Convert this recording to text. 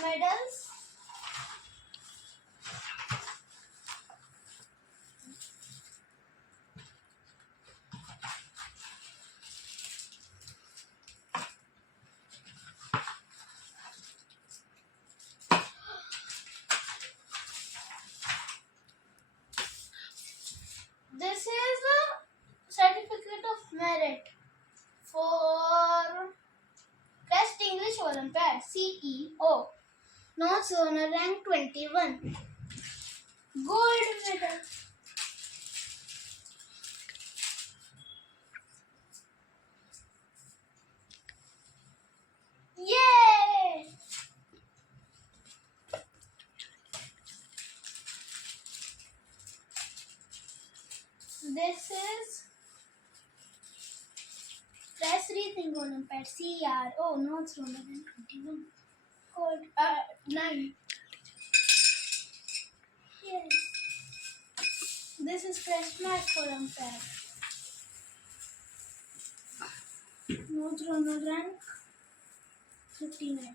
medals. This is a certificate of merit for Crest English Olympiad CEO. Notes owner rank 21. Gold medal. Yay! This is Crest Racing Olympiad CRO. Notes owner rank 21. Gold 9. Yes. This is Crest Match Olympiad. Notes owner rank 59.